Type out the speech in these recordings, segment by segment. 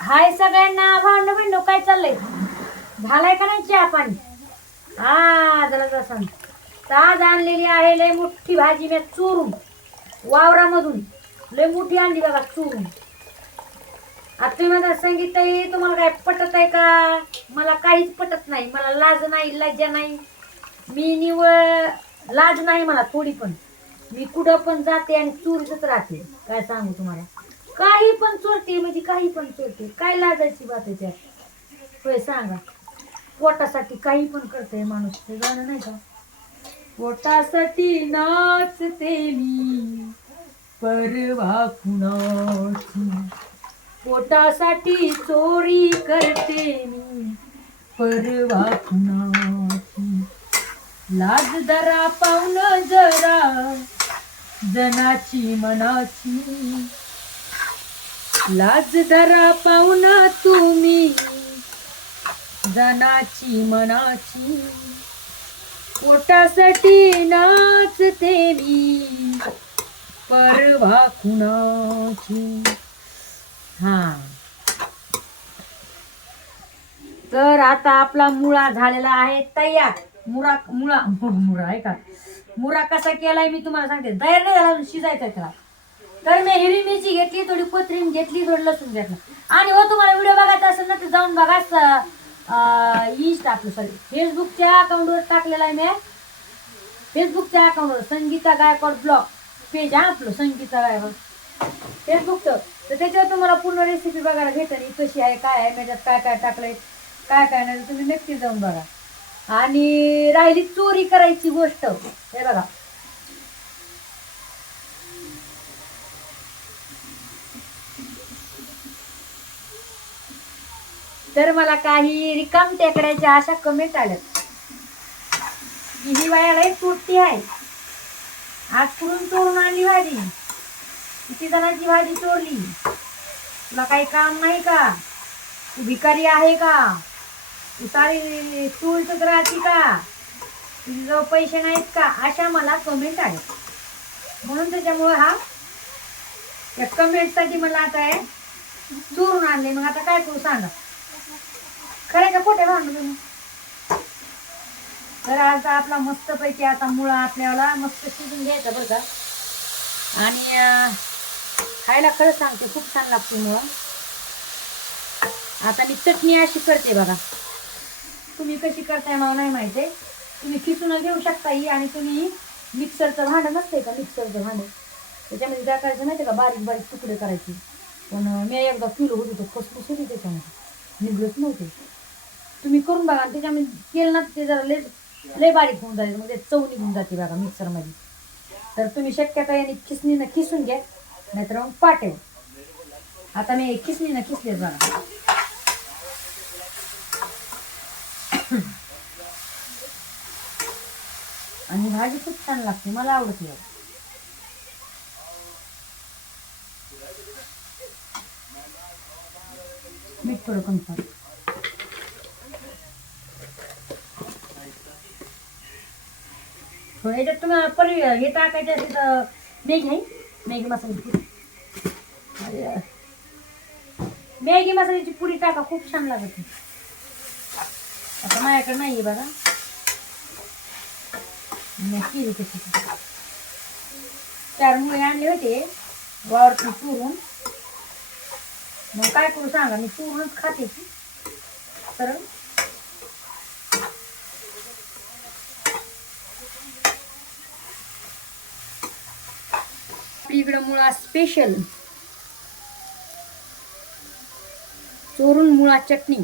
हाय सगळ्यांना भांडू काय चाललंय झालाय का नाही चहा पाणी हा जरा सांग ताज आणलेली आहे लय मोठी भाजी मी चोरून वावरामधून लय मोठी आणली बघा चोरून आता तुम्ही मला सांगितलंय तुम्हाला काय पटत आहे का मला काहीच पटत नाही मला लाज नाही लज्जा नाही मी निवळ लाज नाही मला थोडी पण मी कुठं पण जाते आणि चोरीतच राहते काय सांगू तुम्हाला काही पण चोरते म्हणजे काही पण चोरते काय लाजायची बात आहे त्यात सांगा पोटासाठी काही पण करते माणूस ते गाणं नाही का पोटासाठी नाचते मी परवा कुणाची पोटासाठी चोरी करते मी परवा कुणाची लाज दरा पाहुण जरा जनाची मनाची लाज धरा पाहुना तुम्ही जनाची मनाची पोटासाठी नाचते मी परवा कुणाची हा तर आता आपला मुळा झालेला आहे तयार मुळा मुळा मुळा आहे का मुळा कसा केलाय मी तुम्हाला सांगते तयार नाही झाला शिजायचा त्याला तर मी हिरवी मिरची घेतली थोडी कोथरी घेतली थोडं लसूण घेतलं आणि हो तुम्हाला व्हिडिओ बघायचा असेल ना तर जाऊन बघा इंस्ट आपलं सॉरी फेसबुकच्या अकाउंटवर टाकलेला आहे मी फेसबुकच्या अकाउंटवर संगीता गायकवाड ब्लॉग पेज आहे आपलं संगीता गायकवाड फेसबुकचं तर त्याच्यावर तुम्हाला पूर्ण रेसिपी बघायला भेटेल कशी आहे काय आहे त्याच्यात काय काय टाकलंय काय काय नाही तुम्ही नक्की जाऊन बघा आणि राहिली चोरी करायची गोष्ट हे बघा तर मला काही रिकाम टेकड्याच्या अशा कमेंट आल्या ही वायाला तुटती आहे आज चोरून चोरून आणली भाजी किती जणांची भाजी चोरली तुला काही काम नाही का तू भिकारी आहे का तू सारी सुद्धा राहते का तुझ्याजवळ पैसे नाहीत का अशा मला कमेंट आहेत म्हणून त्याच्यामुळं हा या कमेंटसाठी मला आता आहे चोरून आणले मग आता काय करू सांगा त्याला पोटे भांडू तर आज आपला मस्त पैकी आता मुळा आपल्याला मस्त शिजून घ्यायचा बरं का आणि खायला खरंच सांगते खूप छान लागते मुळा आता मी चटणी अशी करते बघा तुम्ही कशी करताय मला नाही माहिती तुम्ही खिसून घेऊ शकता ही आणि तुम्ही मिक्सरचं भांडं नसते का मिक्सरचं भांडं त्याच्यामध्ये काय करायचं नाही का बारीक बारीक तुकडे करायचे पण मी एकदा किलो होतो तो खसखस होती त्याच्यामध्ये निघलंच नव्हते तुम्ही करून बघा आणि त्याच्यामध्ये केलं ना ते जरा लय बारीक होऊन जाते म्हणजे चव निघून जाते बघा मिक्सरमध्ये तर तुम्ही शक्यतो याने खिसणीनं खिसून घ्या नाहीतर मग पाठेव आता मी खिसणीनं खिसले बघा आणि भाजी खूप छान लागते मला आवडते मीठ थोडं कमी थोडं याच्यात तुम्हाला पर हे टाकायचे असेल तर मॅगी आहे मॅगी मसाल्याची मॅगी मसाल्याची पुरी टाका खूप छान लागते आता माझ्याकडे नाही आहे बघा केली कशी चार मुळे आणले होते वावरतून चुरून मग काय करू सांगा मी चूरणच खाते तर आपली इकडं मुळा स्पेशल चोरून मुळा चटणी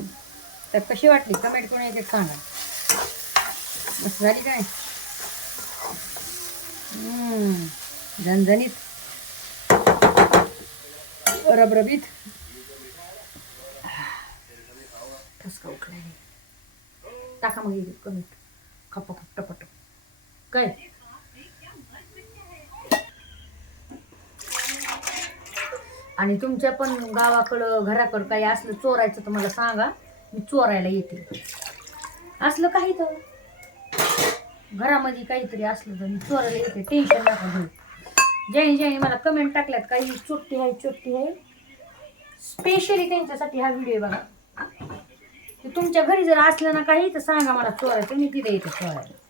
तर कशी वाटली कमेंट करून येते सांगा मस्त झाली काय झणझणीत रबरबीत ठसका उठला टाका मग कमी खप खप टपट काय आणि तुमच्या पण गावाकडं घराकडं काही असलं चोरायचं तर मला सांगा मी चोरायला येते असलं काही तर घरामध्ये काहीतरी असलं तर मी चोरायला येते टेन्शन नका घेऊ ज्याने ज्याने मला कमेंट टाकल्यात काही चोट्टी आहे चोट्टी आहे स्पेशली त्यांच्यासाठी हा व्हिडिओ बघा तुमच्या घरी जर असलं ना काही तर सांगा मला चोरायचं मी तिथे येते चोरायला